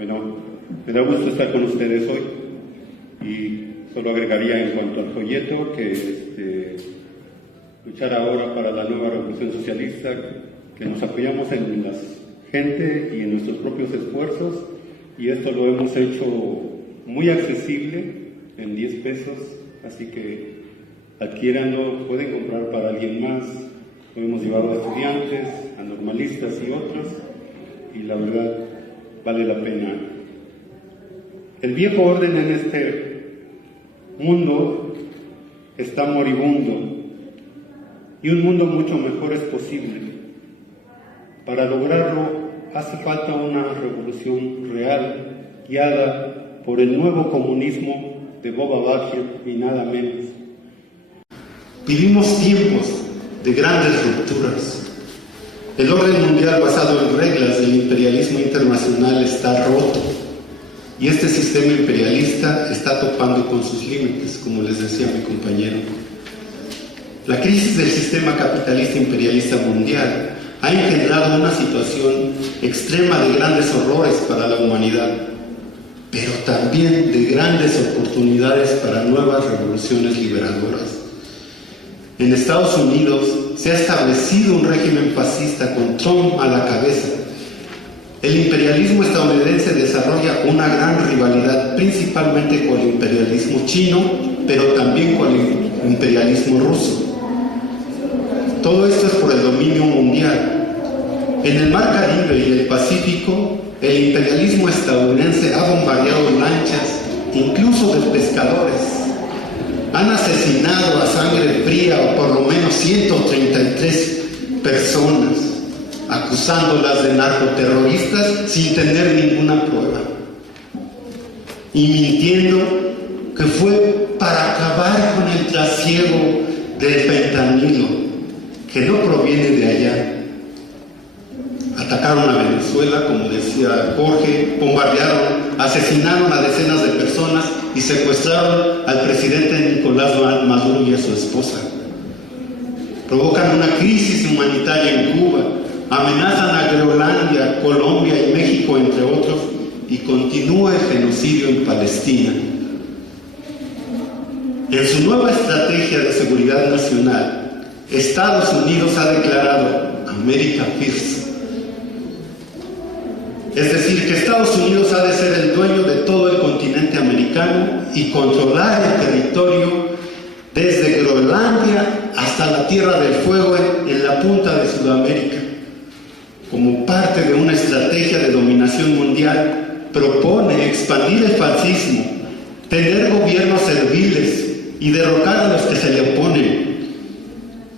Bueno, me da gusto estar con ustedes hoy y solo agregaría en cuanto al folleto que luchar ahora para la nueva revolución socialista, que nos apoyamos en la gente y en nuestros propios esfuerzos, y esto lo hemos hecho muy accesible en 10 pesos, así que adquiéranlo, pueden comprar para alguien más, lo hemos llevado a estudiantes, a normalistas y otros, y la verdad vale la pena. El viejo orden en este mundo está moribundo y un mundo mucho mejor es posible. Para lograrlo hace falta una revolución real guiada por el nuevo comunismo de Boba Bakian y nada menos. Vivimos tiempos de grandes rupturas. El orden mundial basado en reglas del imperialismo internacional está roto y este sistema imperialista está topando con sus límites, como les decía mi compañero. La crisis del sistema capitalista imperialista mundial ha engendrado una situación extrema de grandes horrores para la humanidad, pero también de grandes oportunidades para nuevas revoluciones liberadoras. En Estados Unidos se ha establecido un régimen fascista con Trump a la cabeza. El imperialismo estadounidense desarrolla una gran rivalidad principalmente con el imperialismo chino, pero también con el imperialismo ruso. Todo esto es por el dominio mundial. En el Mar Caribe y el Pacífico, el imperialismo estadounidense ha bombardeado lanchas, incluso de pescadores. Han asesinado a sangre fría por lo menos 133 personas, acusándolas de narcoterroristas sin tener ninguna prueba. Y mintiendo que fue para acabar con el trasiego del fentanilo, que no proviene de allá. Atacaron a Venezuela, como decía Jorge, bombardearon, asesinaron a decenas de personas y secuestraron al presidente Nicolás Maduro y a su esposa. Provocan una crisis humanitaria en Cuba, amenazan a Groenlandia, Colombia y México, entre otros, y continúa el genocidio en Palestina. En su nueva estrategia de seguridad nacional, Estados Unidos ha declarado America First. Es decir, que Estados Unidos ha de ser el dueño de todo el continente americano y controlar el territorio desde Groenlandia hasta la Tierra del Fuego en la punta de Sudamérica. Como parte de una estrategia de dominación mundial, propone expandir el fascismo, tener gobiernos serviles y derrocar a los que se le oponen.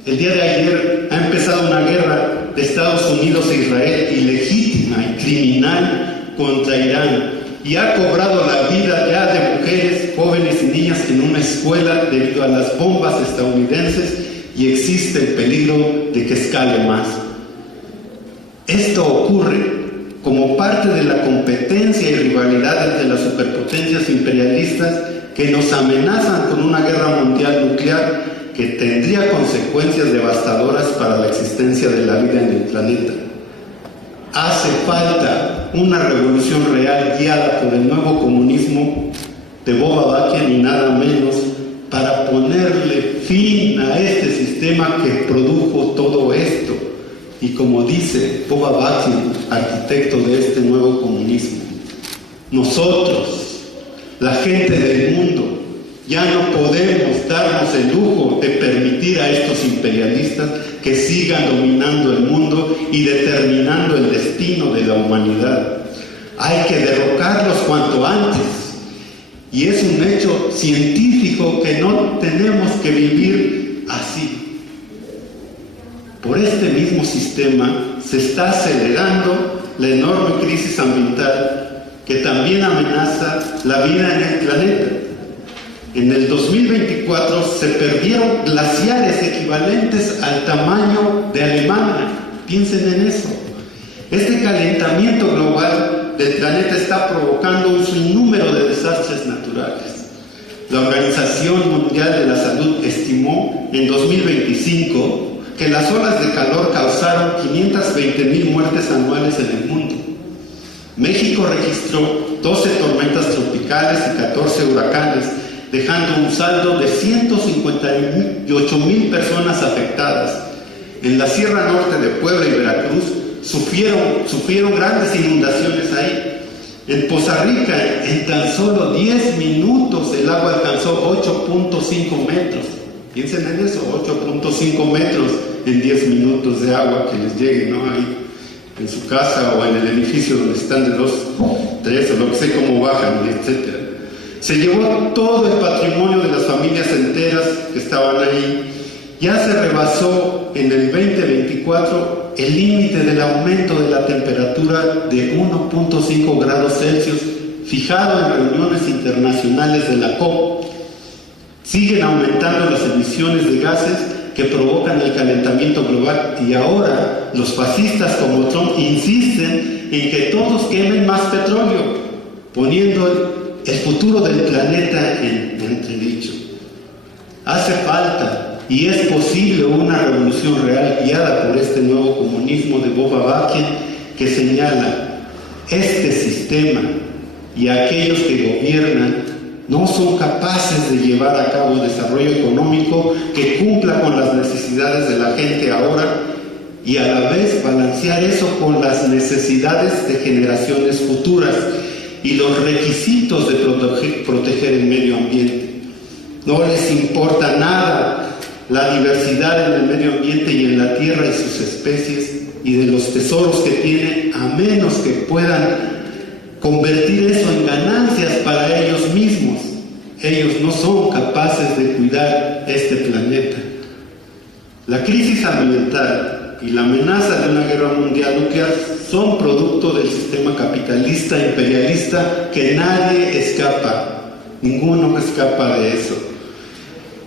El día de ayer ha empezado una guerra de Estados Unidos e Israel ilegítima y criminal contra Irán y ha cobrado la vida ya de mujeres, jóvenes y niñas en una escuela debido a las bombas estadounidenses y existe el peligro de que escale más. Esto ocurre como parte de la competencia y rivalidad entre las superpotencias imperialistas que nos amenazan con una guerra mundial nuclear que tendría consecuencias devastadoras para la existencia de la vida en el planeta. Hace falta una revolución real guiada por el nuevo comunismo de Boba Bakian y nada menos para ponerle fin a este sistema que produjo todo esto. Y como dice Boba Bakian, arquitecto de este nuevo comunismo, nosotros, la gente del mundo, ya no podemos darnos el lujo de permitir a estos imperialistas que sigan dominando el mundo y determinando el destino de la humanidad. Hay que derrocarlos cuanto antes. Y es un hecho científico que no tenemos que vivir así. Por este mismo sistema se está acelerando la enorme crisis ambiental que también amenaza la vida en el planeta. En el 2024 se perdieron glaciares equivalentes al tamaño de Alemania. Piensen en eso. Este calentamiento global del planeta está provocando un sinnúmero de desastres naturales. La Organización Mundial de la Salud estimó en 2025 que las olas de calor causaron 520,000 muertes anuales en el mundo. México registró 12 tormentas tropicales y 14 huracanes, dejando un saldo de 158,000 personas afectadas. En la Sierra Norte de Puebla y Veracruz sufrieron grandes inundaciones ahí. En Poza Rica, en tan solo 10 minutos, el agua alcanzó 8.5 metros. Piensen en eso, 8.5 metros en 10 minutos de agua que les llegue, ¿no? Ahí en su casa o en el edificio donde están de 2, 3, o lo que sé, cómo bajan, etc. Se llevó todo el patrimonio de las familias enteras que estaban ahí. Ya se rebasó en el 2024 el límite del aumento de la temperatura de 1.5 grados Celsius fijado en reuniones internacionales de la COP. Siguen aumentando las emisiones de gases que provocan el calentamiento global y ahora los fascistas como Trump insisten en que todos quemen más petróleo, poniendo el futuro del planeta en entredicho. Hace falta y es posible una revolución real guiada por este nuevo comunismo de Bob Avakian que señala: este sistema y aquellos que gobiernan no son capaces de llevar a cabo desarrollo económico que cumpla con las necesidades de la gente ahora y a la vez balancear eso con las necesidades de generaciones futuras y los requisitos de proteger el medio ambiente. No les importa nada la diversidad en el medio ambiente y en la tierra y sus especies y de los tesoros que tiene, a menos que puedan convertir eso en ganancias para ellos mismos. Ellos no son capaces de cuidar este planeta. La crisis ambiental y la amenaza de una guerra mundial nuclear son producto del sistema capitalista imperialista que nadie escapa, ninguno escapa de eso.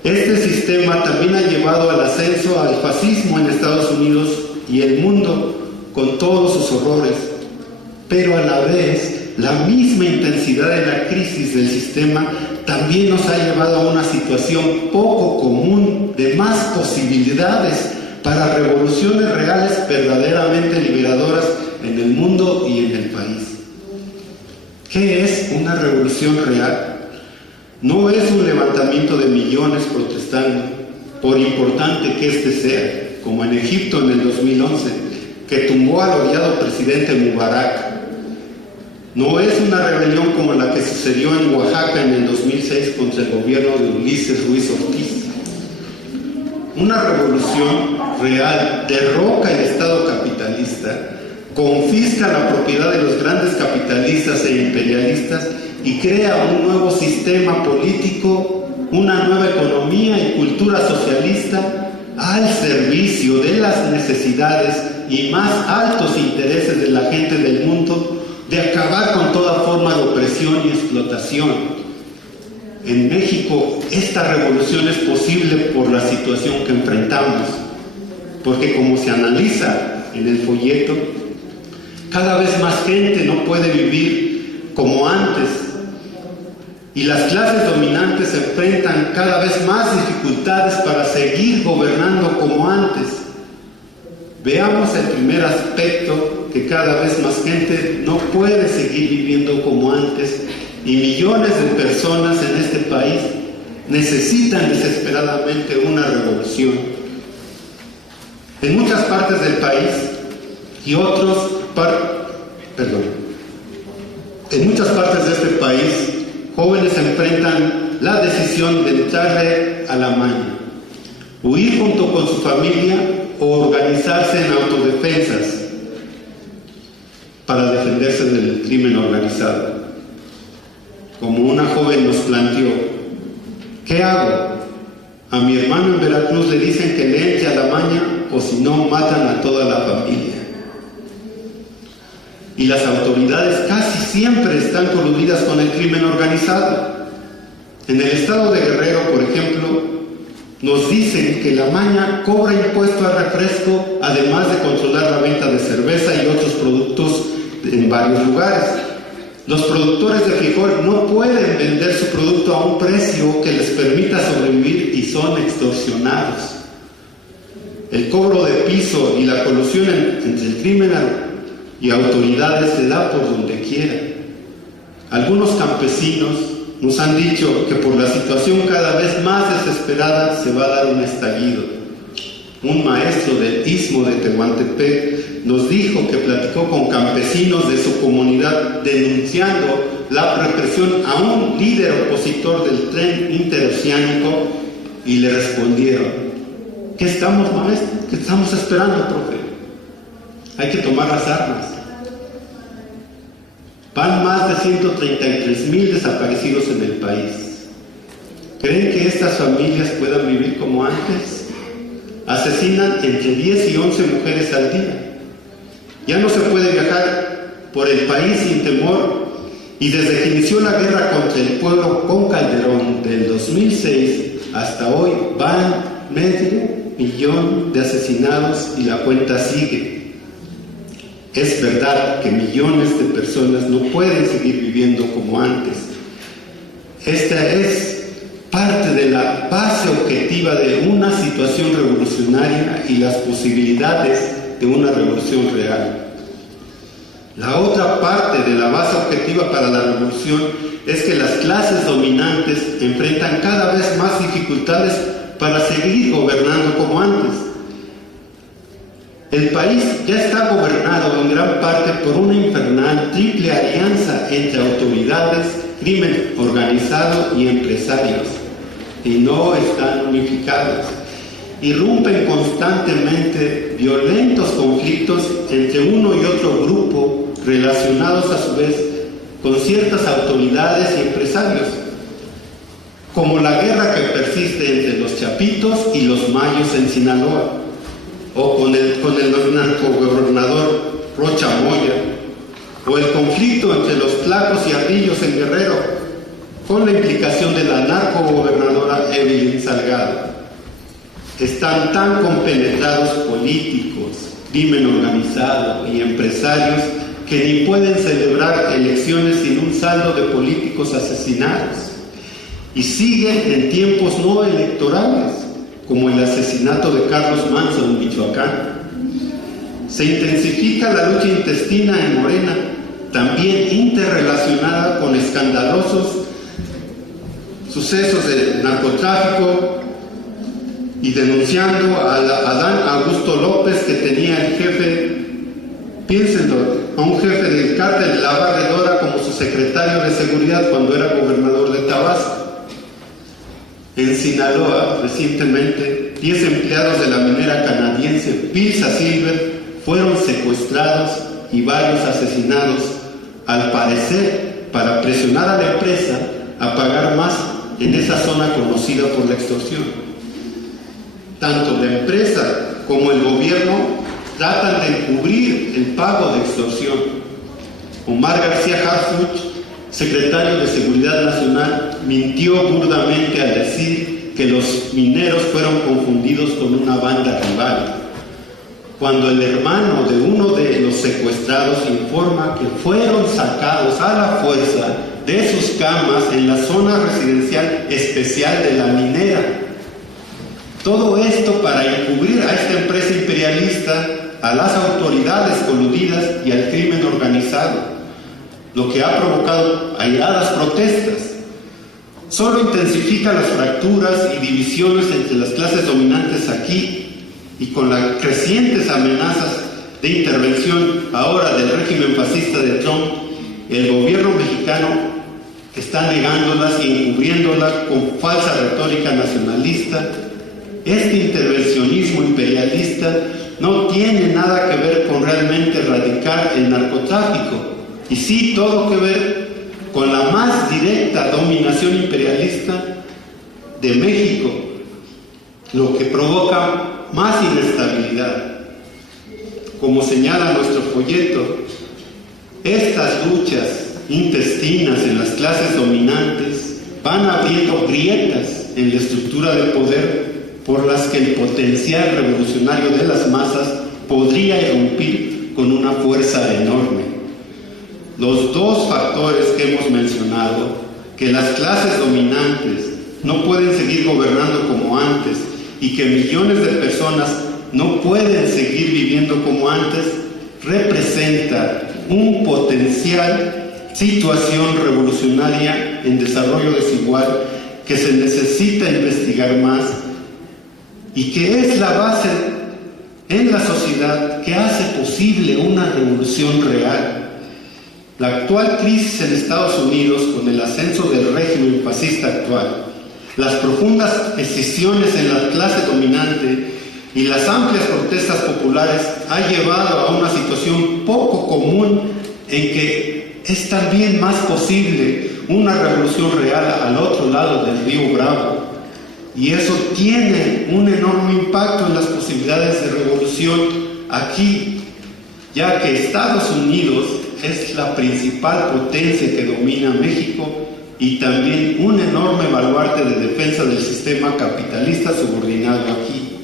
Este sistema también ha llevado al ascenso al fascismo en Estados Unidos y el mundo con todos sus horrores, pero a la vez la misma intensidad de la crisis del sistema también nos ha llevado a una situación poco común de más posibilidades para revoluciones reales verdaderamente liberadoras en el mundo y en el país. ¿Qué es una revolución real? No es un levantamiento de millones protestando, por importante que éste sea, como en Egipto en el 2011, que tumbó al odiado presidente Mubarak. No es una rebelión como la que sucedió en Oaxaca en el 2006 contra el gobierno de Ulises Ruiz Ortiz. Una revolución real derroca el Estado capitalista, confisca la propiedad de los grandes capitalistas e imperialistas y crea un nuevo sistema político, una nueva economía y cultura socialista al servicio de las necesidades y más altos intereses de la gente del mundo, de acabar con toda forma de opresión y explotación. En México esta revolución es posible por la situación que enfrentamos, porque como se analiza en el folleto, cada vez más gente no puede vivir como antes y las clases dominantes enfrentan cada vez más dificultades para seguir gobernando como antes. Veamos el primer aspecto, que cada vez más gente no puede seguir viviendo como antes y millones de personas en este país necesitan desesperadamente una revolución. En muchas partes del país en muchas partes de este país, jóvenes enfrentan la decisión de entrarle a la maña, huir junto con su familia o organizarse en autodefensas para defenderse del crimen organizado. Como una joven nos planteó: ¿qué hago? A mi hermano en Veracruz le dicen que le eche a la maña o si no matan a toda la familia. Y las autoridades casi siempre están coludidas con el crimen organizado. En el estado de Guerrero, por ejemplo, nos dicen que la maña cobra impuesto al refresco, además de controlar la venta de cerveza y otros productos en varios lugares. Los productores de frijol no pueden vender su producto a un precio que les permita sobrevivir y son extorsionados. El cobro de piso y la colusión entre el crimen y autoridades se da por donde quiera. Algunos campesinos nos han dicho que por la situación cada vez más desesperada se va a dar un estallido. Un maestro del Istmo de Tehuantepec nos dijo que platicó con campesinos de su comunidad denunciando la represión a un líder opositor del tren interoceánico y le respondieron: ¿qué estamos, maestro? ¿Qué estamos esperando, profe? Hay que tomar las armas. Van más de 133,000 desaparecidos en el país. ¿Creen que estas familias puedan vivir como antes? Asesinan entre 10 y 11 mujeres al día. Ya no se puede viajar por el país sin temor, y desde que inició la guerra contra el pueblo con Calderón del 2006 hasta hoy van 500,000 de asesinados y la cuenta sigue. Es verdad que millones de personas no pueden seguir viviendo como antes. Esta es parte de la base objetiva de una situación revolucionaria y las posibilidades de una revolución real. La otra parte de la base objetiva para la revolución es que las clases dominantes enfrentan cada vez más dificultades para seguir gobernando como antes. El país ya está gobernado en gran parte por una infernal triple alianza entre autoridades, crimen organizado y empresarios, y no están unificados. Irrumpen constantemente violentos conflictos entre uno y otro grupo, relacionados a su vez con ciertas autoridades y empresarios, como la guerra que persiste entre los chapitos y los mayos en Sinaloa, o con el narcogobernador Rocha Moya, o el conflicto entre los tlacos y ardillos en Guerrero, con la implicación de la narcogobernadora Evelyn Salgado. Están tan compenetrados políticos, crimen organizado y empresarios que ni pueden celebrar elecciones sin un saldo de políticos asesinados, y siguen en tiempos no electorales, como el asesinato de Carlos Manzo en Michoacán. Se intensifica la lucha intestina en Morena, también interrelacionada con escandalosos sucesos de narcotráfico, y denunciando a Adán Augusto López, que tenía el jefe, piénsenlo, a un jefe del cártel de la Barredora como su secretario de seguridad cuando era gobernador de Tabasco. En Sinaloa, recientemente, 10 empleados de la minera canadiense Pilsa Silver fueron secuestrados y varios asesinados, al parecer para presionar a la empresa a pagar más en esa zona conocida por la extorsión. Tanto la empresa como el gobierno tratan de encubrir el pago de extorsión. Omar García Harfuch, secretario de Seguridad Nacional, mintió burdamente al decir que los mineros fueron confundidos con una banda rival, cuando el hermano de uno de los secuestrados informa que fueron sacados a la fuerza de sus camas en la zona residencial especial de la minera. Todo esto para encubrir a esta empresa imperialista, a las autoridades coludidas y al crimen organizado, lo que ha provocado airadas protestas. Solo intensifica las fracturas y divisiones entre las clases dominantes aquí, y con las crecientes amenazas de intervención ahora del régimen fascista de Trump, el gobierno mexicano está negándolas y encubriéndolas con falsa retórica nacionalista. Este intervencionismo imperialista no tiene nada que ver con realmente erradicar el narcotráfico, y sí todo que ver con la más directa dominación imperialista de México, lo que provoca más inestabilidad. Como señala nuestro folleto, estas luchas intestinas en las clases dominantes van abriendo grietas en la estructura de poder por las que el potencial revolucionario de las masas podría irrumpir con una fuerza enorme. Los dos factores que hemos mencionado, que las clases dominantes no pueden seguir gobernando como antes y que millones de personas no pueden seguir viviendo como antes, representa un potencial situación revolucionaria en desarrollo desigual que se necesita investigar más y que es la base en la sociedad que hace posible una revolución real. La actual crisis en Estados Unidos, con el ascenso del régimen fascista actual, las profundas escisiones en la clase dominante y las amplias protestas populares ha llevado a una situación poco común en que es también más posible una revolución real al otro lado del río Bravo. Y eso tiene un enorme impacto en las posibilidades de revolución aquí, ya que Estados Unidos es la principal potencia que domina México y también un enorme baluarte de defensa del sistema capitalista subordinado aquí.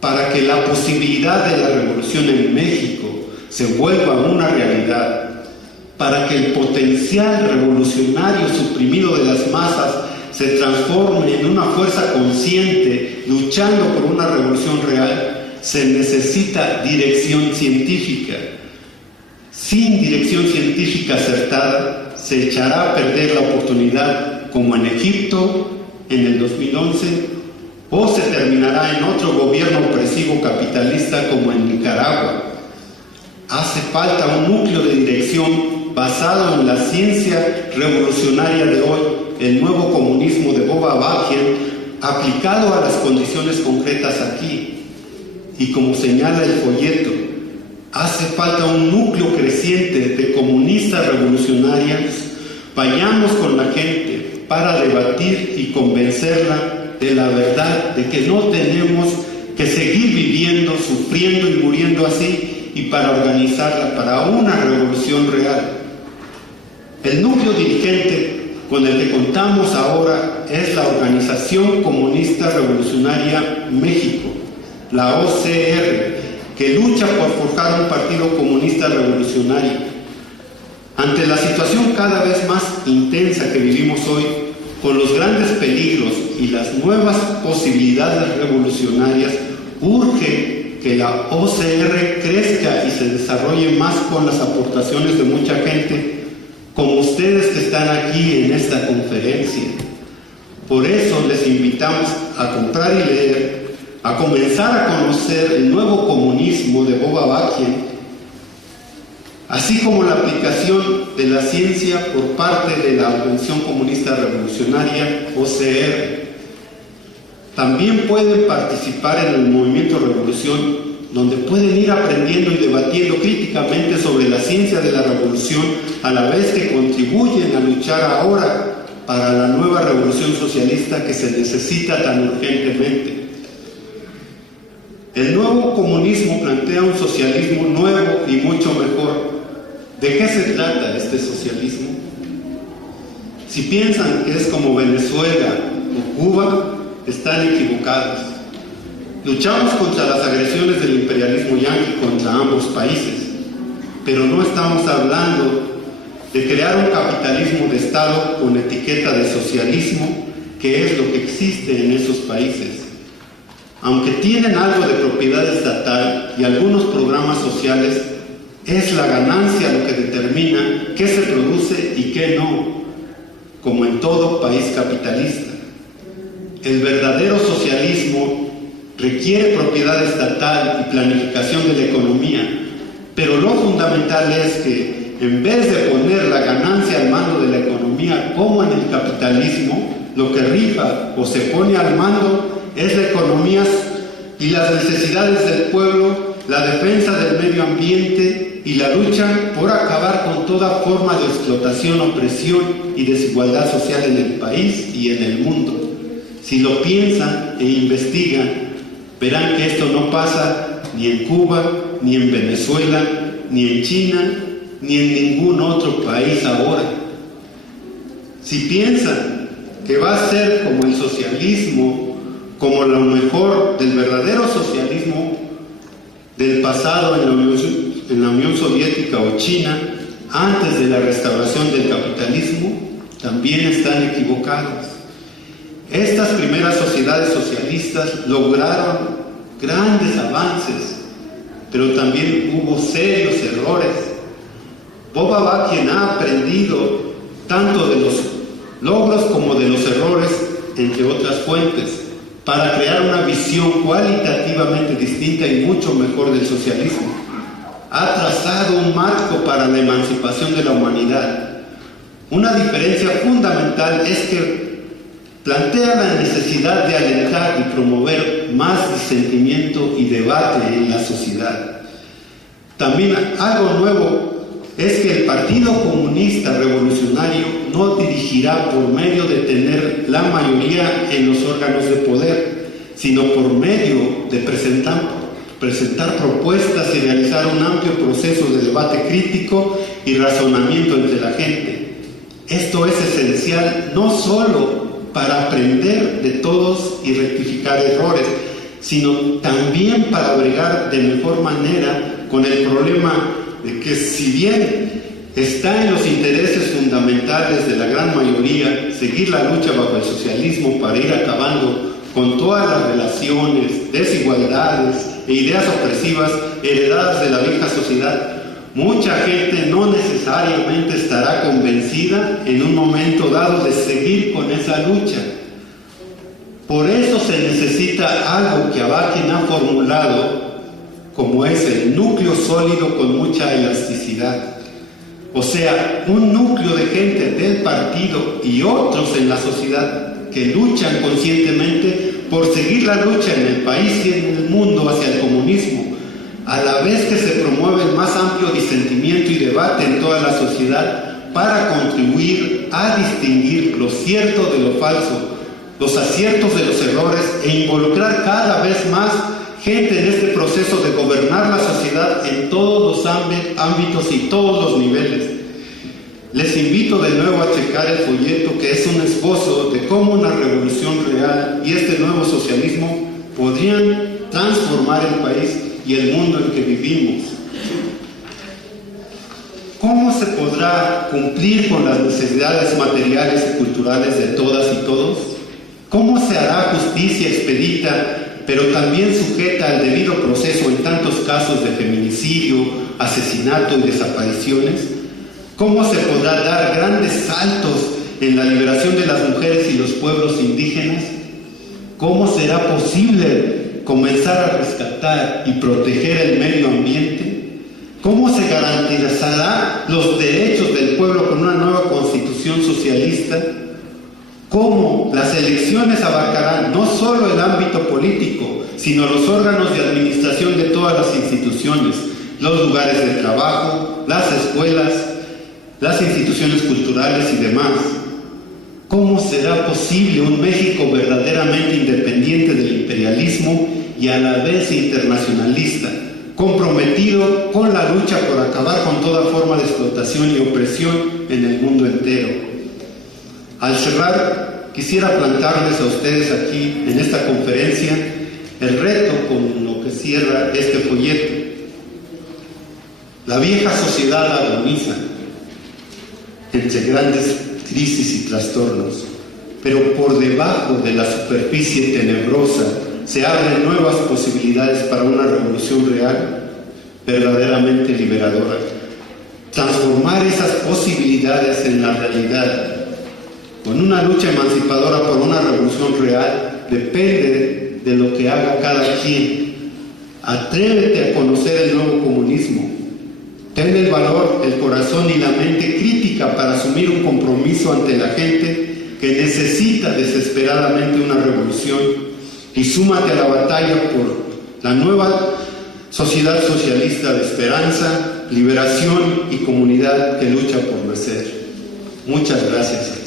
Para que la posibilidad de la revolución en México se vuelva una realidad, para que el potencial revolucionario suprimido de las masas se transforme en una fuerza consciente luchando por una revolución real, se necesita dirección científica. Sin dirección científica acertada, se echará a perder la oportunidad, como en Egipto en el 2011, o se terminará en otro gobierno opresivo capitalista como en Nicaragua. Hace falta un núcleo de dirección basado en la ciencia revolucionaria de hoy, el nuevo comunismo de Bob Avakian, aplicado a las condiciones concretas aquí. Y como señala el folleto, hace falta un núcleo creciente de comunistas revolucionarios. Vayamos con la gente para debatir y convencerla de la verdad, de que no tenemos que seguir viviendo, sufriendo y muriendo así, y para organizarla para una revolución real. El núcleo dirigente con el que contamos ahora es la Organización Comunista Revolucionaria México, la OCR, que lucha por forjar un partido comunista revolucionario. Ante la situación cada vez más intensa que vivimos hoy, con los grandes peligros y las nuevas posibilidades revolucionarias, urge que la OCR crezca y se desarrolle más con las aportaciones de mucha gente, como ustedes que están aquí en esta conferencia. Por eso les invitamos a comprar y leer, a comenzar a conocer el nuevo comunismo de Bob Avakian, así como la aplicación de la ciencia por parte de la Organización Comunista Revolucionaria, OCR. También pueden participar en el movimiento Revolución, donde pueden ir aprendiendo y debatiendo críticamente sobre la ciencia de la revolución, a la vez que contribuyen a luchar ahora para la nueva revolución socialista que se necesita tan urgentemente. El nuevo comunismo plantea un socialismo nuevo y mucho mejor. ¿De qué se trata este socialismo? Si piensan que es como Venezuela o Cuba, están equivocados. Luchamos contra las agresiones del imperialismo yanqui contra ambos países, pero no estamos hablando de crear un capitalismo de Estado con etiqueta de socialismo, que es lo que existe en esos países. Aunque tienen algo de propiedad estatal y algunos programas sociales, es la ganancia lo que determina qué se produce y qué no, como en todo país capitalista. El verdadero socialismo requiere propiedad estatal y planificación de la economía, pero lo fundamental es que, en vez de poner la ganancia al mando de la economía como en el capitalismo, lo que rifa o se pone al mando es la economía y las necesidades del pueblo, la defensa del medio ambiente y la lucha por acabar con toda forma de explotación, opresión y desigualdad social en el país y en el mundo. Si lo piensan e investigan, verán que esto no pasa ni en Cuba, ni en Venezuela, ni en China, ni en ningún otro país ahora. Si piensan que va a ser como el socialismo, como lo mejor del verdadero socialismo del pasado en la Unión Soviética o China, antes de la restauración del capitalismo, también están equivocados. Estas primeras sociedades socialistas lograron grandes avances, pero también hubo serios errores. Bob Avakian ha aprendido tanto de los logros como de los errores, entre otras fuentes, para crear una visión cualitativamente distinta y mucho mejor del socialismo. Ha trazado un marco para la emancipación de la humanidad. Una diferencia fundamental es que plantea la necesidad de alentar y promover más disentimiento y debate en la sociedad. También algo nuevo es que el Partido Comunista Revolucionario no dirigirá por medio de tener la mayoría en los órganos de poder, sino por medio de presentar propuestas y realizar un amplio proceso de debate crítico y razonamiento entre la gente. Esto es esencial no solo para aprender de todos y rectificar errores, sino también para bregar de mejor manera con el problema de que, si bien está en los intereses fundamentales de la gran mayoría seguir la lucha bajo el socialismo para ir acabando con todas las relaciones, desigualdades e ideas opresivas heredadas de la vieja sociedad, mucha gente no necesariamente estará convencida en un momento dado de seguir con esa lucha. Por eso se necesita algo que Avakian ha formulado, como es el núcleo sólido con mucha elasticidad. O sea, un núcleo de gente del partido y otros en la sociedad que luchan conscientemente por seguir la lucha en el país y en el mundo hacia el comunismo, a la vez que se promueve el más amplio disentimiento y debate en toda la sociedad para contribuir a distinguir lo cierto de lo falso, los aciertos de los errores e involucrar cada vez más gente en este proceso de gobernar la sociedad en todos los ámbitos y todos los niveles. Les invito de nuevo a checar el folleto, que es un esbozo de cómo una revolución real y este nuevo socialismo podrían transformar el país y el mundo en que vivimos. ¿Cómo se podrá cumplir con las necesidades materiales y culturales de todas y todos? ¿Cómo se hará justicia expedita, pero también sujeta al debido proceso en tantos casos de feminicidio, asesinato y desapariciones? ¿Cómo se podrá dar grandes saltos en la liberación de las mujeres y los pueblos indígenas? ¿Cómo será posible comenzar a rescatar y proteger el medio ambiente? ¿Cómo se garantizará los derechos del pueblo con una nueva constitución socialista? ¿Cómo las elecciones abarcarán no solo el ámbito político, sino los órganos de administración de todas las instituciones, los lugares de trabajo, las escuelas, las instituciones culturales y demás? ¿Cómo será posible un México verdaderamente independiente del imperialismo y a la vez internacionalista, comprometido con la lucha por acabar con toda forma de explotación y opresión en el mundo entero? Al cerrar, quisiera plantearles a ustedes aquí, en esta conferencia, el reto con lo que cierra este folleto. La vieja sociedad agoniza entre grandes crisis y trastornos, pero por debajo de la superficie tenebrosa se abren nuevas posibilidades para una revolución real, verdaderamente liberadora. Transformar esas posibilidades en la realidad con una lucha emancipadora por una revolución real depende de lo que haga cada quien. Atrévete a conocer el nuevo comunismo. Ten el valor, el corazón y la mente crítica para asumir un compromiso ante la gente que necesita desesperadamente una revolución, y súmate a la batalla por la nueva sociedad socialista de esperanza, liberación y comunidad que lucha por nacer. Muchas gracias.